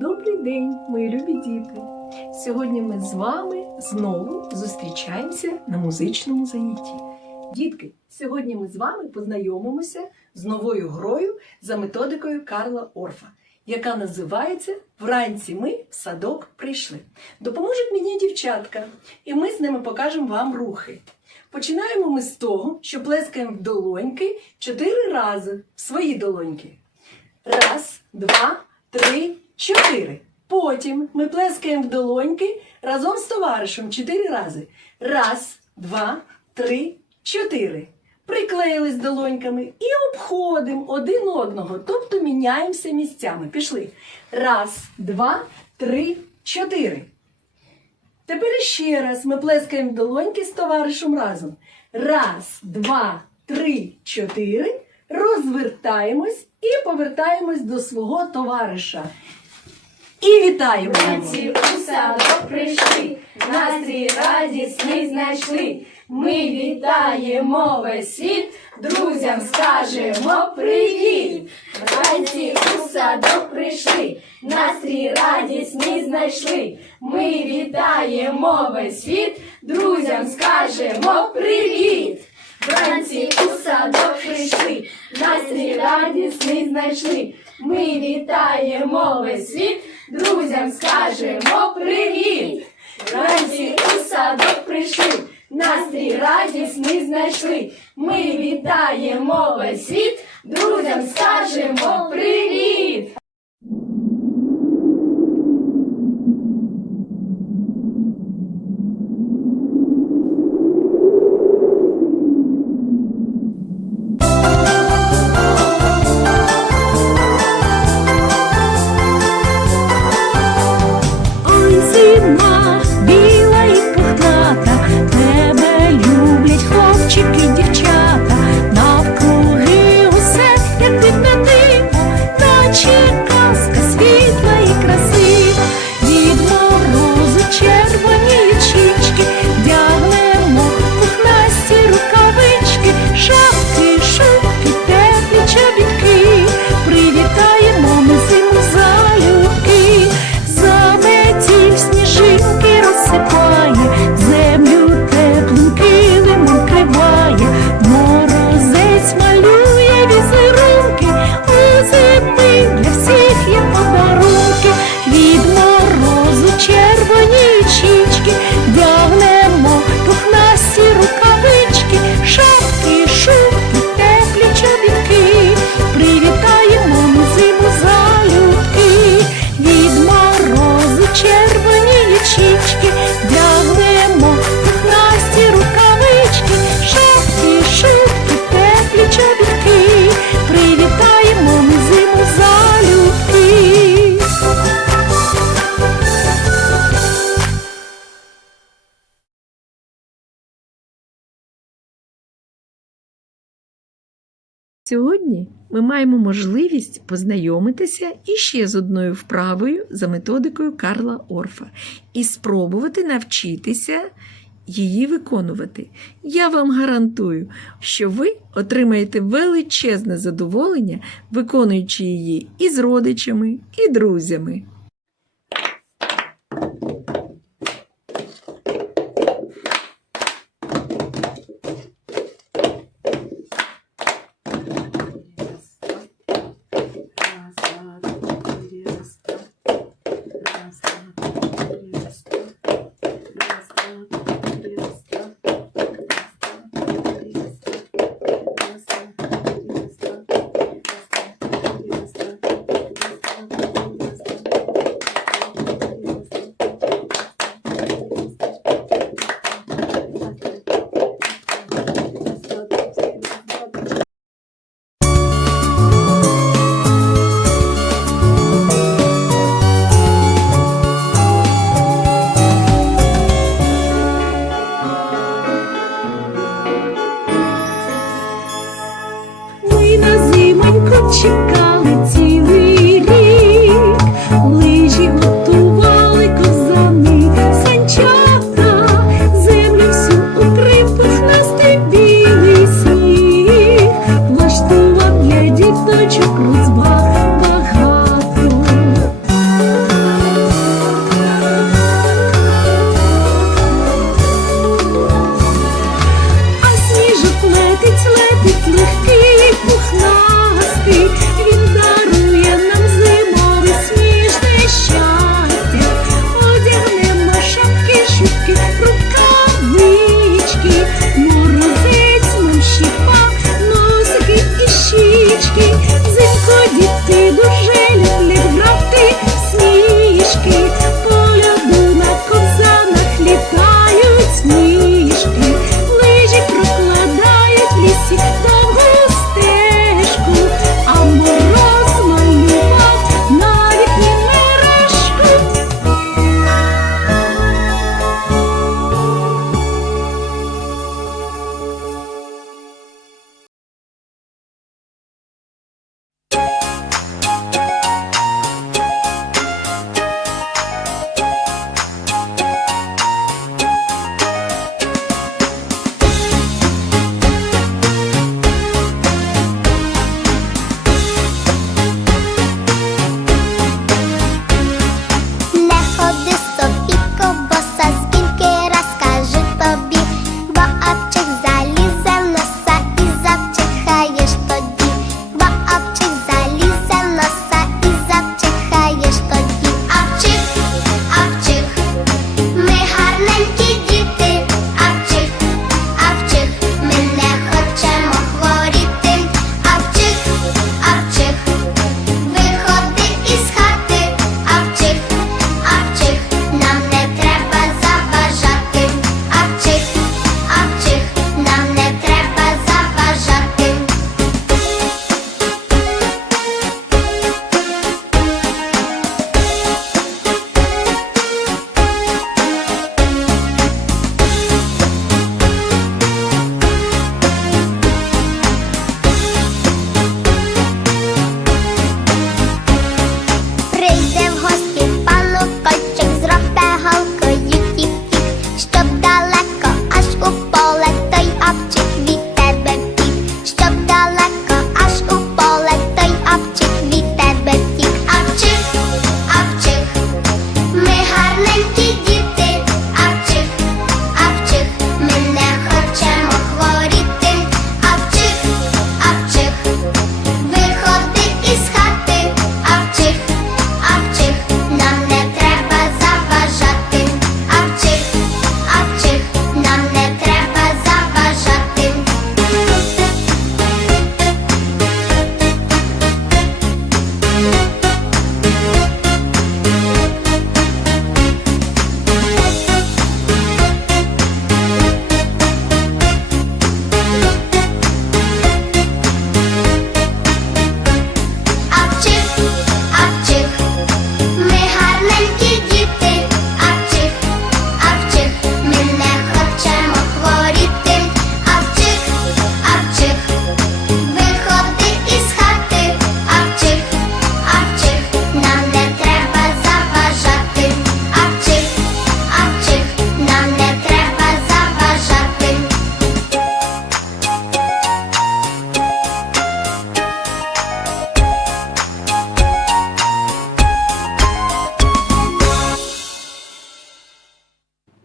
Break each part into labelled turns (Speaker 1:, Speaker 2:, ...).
Speaker 1: Добрий день, мої любі діти! Сьогодні ми з вами знову зустрічаємося на музичному занятті. Дітки, сьогодні ми з вами познайомимося з новою грою за методикою Карла Орфа, яка називається Вранці ми в садок прийшли. Допоможуть мені дівчатка, і ми з ними покажемо вам рухи. Починаємо ми з того, що плескаємо в долоньки чотири рази в свої долоньки. Раз, два, три, чотири. Потім ми плескаємо в долоньки разом з товаришем чотири рази. Раз, два, три, чотири. Приклеїлись долоньками і обходимо один одного, тобто міняємося місцями. Пішли. Раз, два, три, чотири. Тепер ще раз ми плескаємо в долоньки з товаришем разом. Раз, два, три, чотири. Розвертаємось і повертаємось до свого товариша. І вітаємо його.
Speaker 2: У садок прийшли, настрій радісний знайшли. Ми вітаємо весь світ, друзям скажемо привіт. Вранці у садок прийшли, настрій радісний знайшли. Ми вітаємо весь світ, друзям скажемо привіт. Вранці у садок прийшли, настрій радісний знайшли. Ми вітаємо весь світ, друзям скажемо привіт. Вранці у садок прийшли, настрій радісний знайшли. Ми вітаємо весь світ, друзям скажемо привіт.
Speaker 1: Сьогодні ми маємо можливість познайомитися іще з одною вправою за методикою Карла Орфа і спробувати навчитися її виконувати. Я вам гарантую, що ви отримаєте величезне задоволення, виконуючи її і з родичами, і друзями.
Speaker 3: You.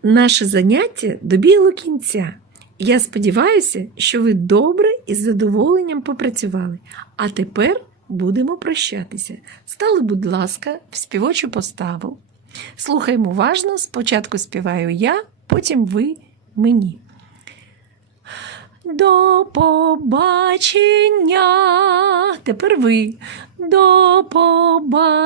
Speaker 1: наше заняття добігло кінця. Я сподіваюся, що ви добре і з задоволенням попрацювали. А тепер будемо прощатися. Стали, будь ласка, в співочу поставу. Слухаємо уважно, спочатку співаю я, потім ви мені. До побачення. Тепер ви. До побачення.